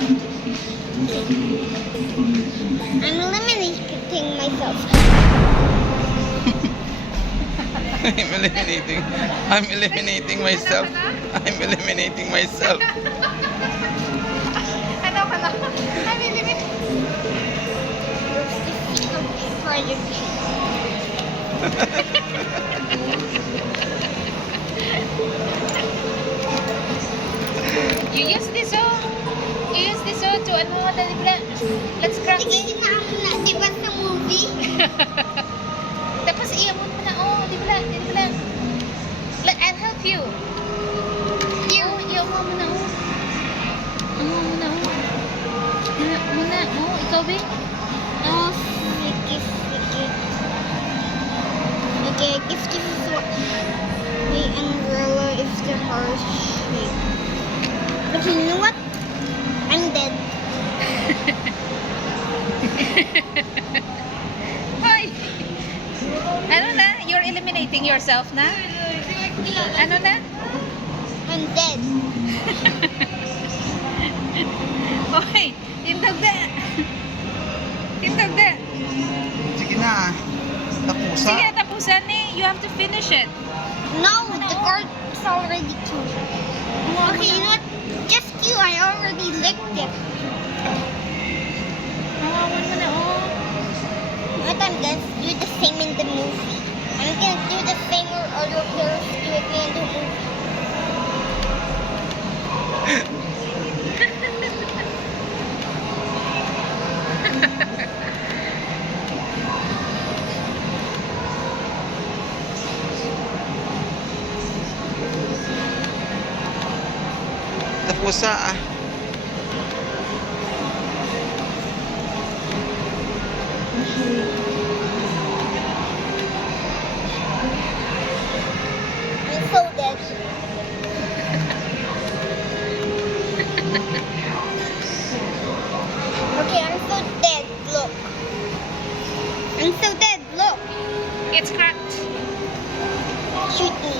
I'm eliminating myself. I'm eliminating myself. I'm eliminating myself. Ano ka na? I'm eliminating. You use this to ano, dali pala. Let's crack Sige, it. na ako na, di ba sa movie? Tapos iamon mo na, oh, di pala. I'll help you. Iamon mo na, oh. Iamon mo na, oh. Iamon mo na, oh, ikaw, be. Oh, sige. Okay, if this is what the umbrella is the heart shape. But you know what? I'm dead. Hoy! Ano na? You're eliminating yourself na? Ano na? I'm dead. Hoy! Tindog na! Tindog na! Sige na. Tapusa. Sige, tapusan eh. You have to finish it. No, the card's already too. Okay, you know what? Just you, I already licked it. Nawawan mo na, oh. What I'm gonna do the same in the movie. I'm gonna do the same or other players do it in the movie. Tapusa ah. I'm so dead. Okay, I'm so dead. Look. I'm so dead. Look. It's cracked. Shoot me.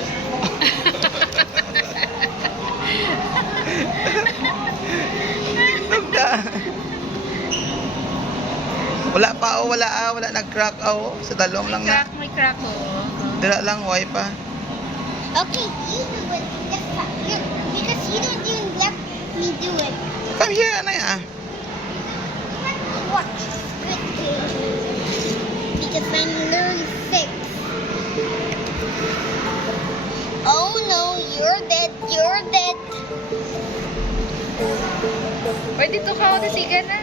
Wala pa oh, wala nag-crack oh. Sa dalawang lang na. May crack, oh. Dala lang, why pa? Okay, you do it. Because you don't even let me do it. Come here, anay ah. Watch Squid Game. Because I'm literally sick. Oh no, you're dead. You're dead. Pwede to ka, o, nasiga na.